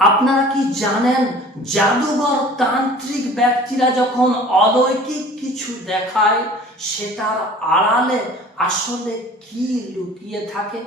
আপনারা কি জানেন, জাদুঘর তান্ত্রিক ব্যক্তিরা যখন অলৌকিক কিছু দেখায়, সেটার আড়ালে আসলে কি লুকিয়ে থাকে?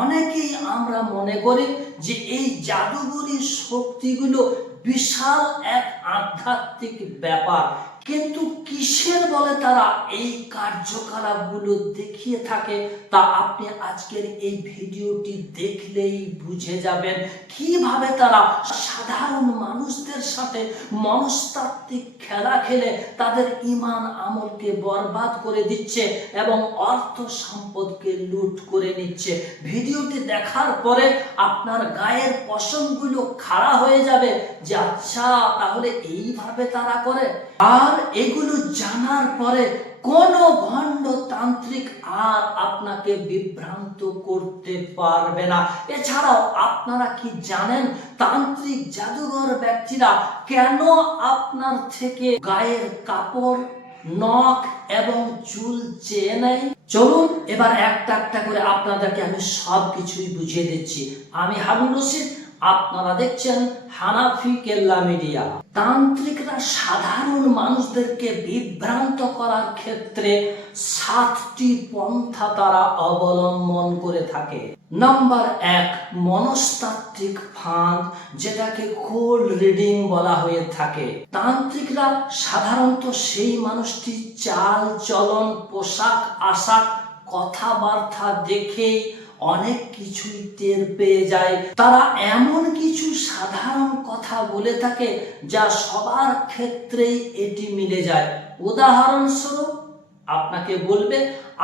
অনেকেই আমরা মনে করি যে এই জাদুঘরী শক্তিগুলো বিশাল এক আধ্যাত্মিক ব্যাপার, কিন্তু কিসের বলে তারা এই কার্যকলাপগুলো দেখিয়ে থাকে তা আপনি আজকের এই ভিডিওটি দেখলেই বুঝে যাবেন। কিভাবে তারা সাধারণ মানুষদের সাথে মনস্তাত্ত্বিক খেলা খেলে তাদের ঈমান আমলকে বরবাদ করে দিচ্ছে এবং অর্থ সম্পদকে লুট করে নিচ্ছে। ভিডিওটি দেখার পরে আপনার গায়ের পশমগুলো খাড়া হয়ে যাবে যে আচ্ছা, তাহলে এইভাবে তারা করে। আর এগুলো জানার পরে কোন ভণ্ড তান্ত্রিক আর আপনাকে বিভ্রান্ত করতে পারবে না। এছাড়াও আপনারা কি জানেন, তান্ত্রিক জাদুঘর ব্যক্তিরা কেন আপনার থেকে গায়ের কাপড়, নখ এবং চুল চেয়ে নেয়? চলুন এবার একটা একটা করে আপনাদেরকে আমি সবকিছুই বুঝিয়ে দিচ্ছি। আমি হারুন রশিদ, আপনারা দেখছেন হানাফি কেল্লা মিডিয়া। তান্ত্রিকরা সাধারণ মানুষদেরকে বিভ্রান্ত করার ক্ষেত্রে 7টি পন্থা তারা অবলম্বন করে থাকে। নাম্বার 1, মনস্তাত্ত্বিক ফাঁদ, যেটাকে কোল্ড রিডিং বলা হয়ে থাকে। তান্ত্রিকরা সাধারণত সেই মানুষটির চাল চলন, পোশাক আশাক, কথাবার্তা দেখেই অনেক কিছুই টের পেয়ে যায়। তারা এমন কিছু সাধারণ কথা বলে থাকে যা সবার ক্ষেত্রেই এটি মিলে যায়। উদাহরণস্বরূপ আপনাকে বলবে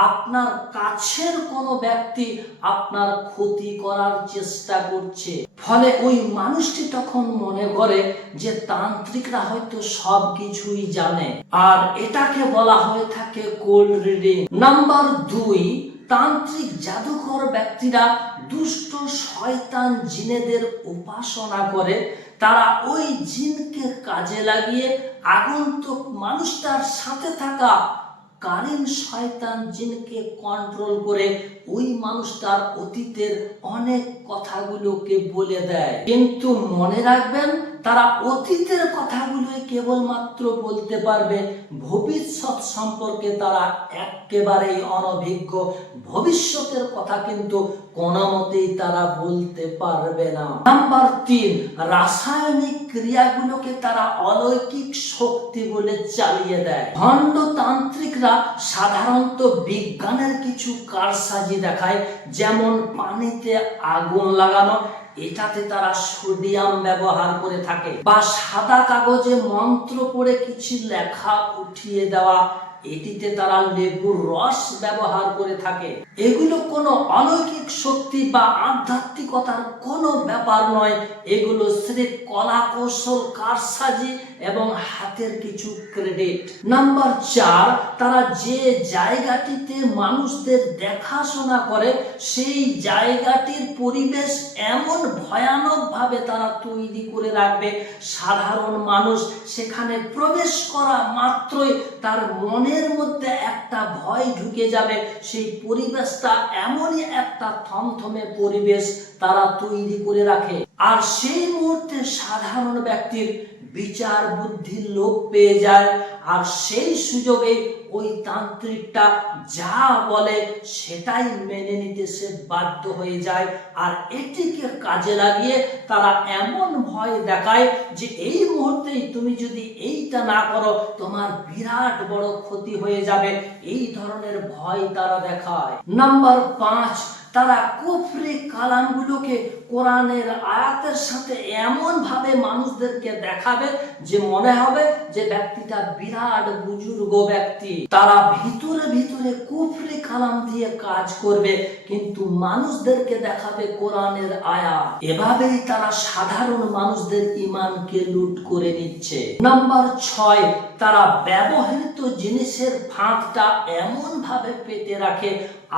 আপনার কাছের কোনো ব্যক্তি আপনার ক্ষতি করার চেষ্টা করছে, ফলে ওই মানুষটি তখন মনে করে যে তান্ত্রিকরা হয়তো সব কিছুই জানে, আর এটাকে বলা হয়ে থাকে কোল্ড রিডিং। নাম্বার 2, তান্ত্রিক জাদুকর ব্যক্তিরা দুষ্ট শয়তান জিনেদের উপাসনা করে। তারা ওই জিনকে কাজে লাগিয়ে আগন্তুক মানুষটার সাথে থাকা কালীন শয়তান জিনকে কন্ট্রোল করে ওই মানুষটার অতীতের অনেক কথাগুলোকে বলে দেয়। কিন্তু মনে রাখবেন, তারা অতীতের কথাগুলোই কেবলমাত্র বলতে পারবে, ভবিষ্যৎ সম্পর্কে তারা একেবারেই অনভিজ্ঞ। ভবিষ্যতের কথা কিন্তু কোনো মতেই তারা বলতে পারবে না। নাম্বার 3, রাসায়নিক ক্রিয়াগুলোকে তারা অলৌকিক শক্তি বলে চালিয়ে দেয়। ভণ্ড তান্ত্রিকরা সাধারণত বিজ্ঞানের কিছু কারসাজি দেখায়, যেমন পানিতে আগুন লাগানো, এটাতে তারা সোডিয়াম ব্যবহার করে থাকে, বা সাদা কাগজে মন্ত্র পড়ে কিছু লেখা উঠিয়ে দেওয়া, এটিতে তারা লেবুর রস ব্যবহার করে থাকে। এগুলো কোনো অলৌকিক শক্তি বা আধ্যাত্মিকতার কোনো ব্যাপার নয়, এগুলো স্রেফ কলা কৌশল, কারসাজি এবং হাতের কিছু ক্রেডিট। নাম্বার 4, তারা যে জায়গাটিতে মানুষদের দেখাশোনা করে সেই জায়গাটির পরিবেশ এমন ভয়ানক ভাবে তারা তৈরি করে রাখবে, সাধারণ মানুষ সেখানে প্রবেশ করা মাত্রই তার মনের মধ্যে একটা ভয় ঢুকে যাবে। সেই পরিবেশটা এমনই একটা থমথমে পরিবেশ তারা তৈরি করে রাখে, আর সেই মুহূর্তে সাধারণ ব্যক্তির বিচার বুদ্ধির লোপ পেয়ে যায়, আর সেই সুযোগে ওই তান্ত্রিকটা যা বলে সেটাই মেনে নিতে সে বাধ্য হয়ে যায়। আর এটিকে কাজে লাগিয়ে তারা এমন ভয় দেখায় যে এই মুহূর্তেই তুমি যদি এইটা না করো তোমার বিরাট বড় ক্ষতি হয়ে যাবে, এই ধরনের ভয় তারা দেখায়। নাম্বার 5, তারা কুফরি কালামগুলোকে কোরআনের আয়াতের সাথে এমন ভাবে মানুষদেরকে দেখাবে যে মনে হবে যে ব্যক্তিটা বিরাট বুজুর্গ ব্যক্তি। তারা ভিতরে ভিতরে কুফরি কালাম দিয়ে কাজ করবে, কিন্তু মানুষদেরকে দেখাবে কোরআনের আয়াত। এভাবেই তারা সাধারণ মানুষদের ঈমানকে লুট করে নিচ্ছে। নাম্বার 6, তারা ব্যবহৃত জিনিসের ফাঁকটা এমন ভাবে পেতে রাখে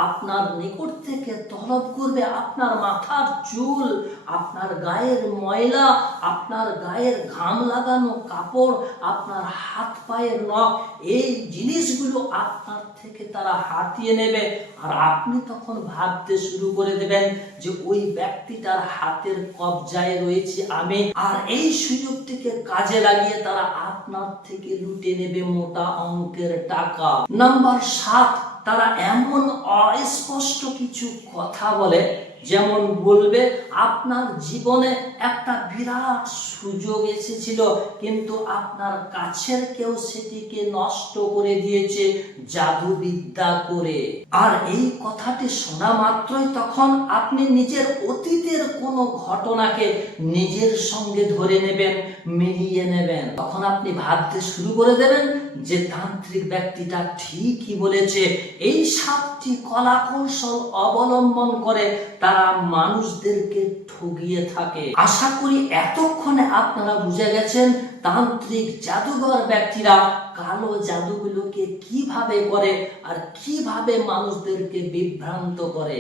আপনার নিকট থেকে তলব করবে আপনার মাথার চুল, আপনার গায়ের ময়লা, আপনার গায়ের ঘাম লাগানো কাপড়, আপনার হাত পায়ের নখ, এই জিনিসগুলো আপনার থেকে তারা হাতিয়ে নেবে। আর আপনি তখন ভাবতে শুরু করে দেবেন যে ওই ব্যক্তিটার হাতের কবজায় রয়েছে আমি, আর এই সুযোগটিকে কাজে লাগিয়ে তারা আপনার থেকে লুটে নেবে মোটা অঙ্কের টাকা। নাম্বার 7, তারা এমন অস্পষ্ট কিছু কথা বলে, যেমন বলবে আপনার জীবনে একটা বিরাট সুযোগ এসেছিল কিন্তু আপনার কাছের কেউ সেটিকে নষ্ট করে দিয়েছে জাদুবিদ্যা করে। আর এই কথাটি শোনা মাত্রই তখন আপনি নিজের অতীতের কোনো ঘটনাকে নিজের সঙ্গে ধরে নেবেন, মিলিয়ে নেবেন। তখন আপনি ভাবতে শুরু করে দেবেন যে তান্ত্রিক ব্যক্তিটা ঠিকই বলেছে। এই 7টি কলা কৌশল অবলম্বন করে তারা মানুষদেরকে ঠগিয়ে থাকে। আশা করি এতক্ষণে আপনারা বুঝে গেছেন তান্ত্রিক জাদুঘর ব্যক্তিরা কালো জাদুগুলোকে কিভাবে করে আর কিভাবে মানুষদেরকে বিভ্রান্ত করে।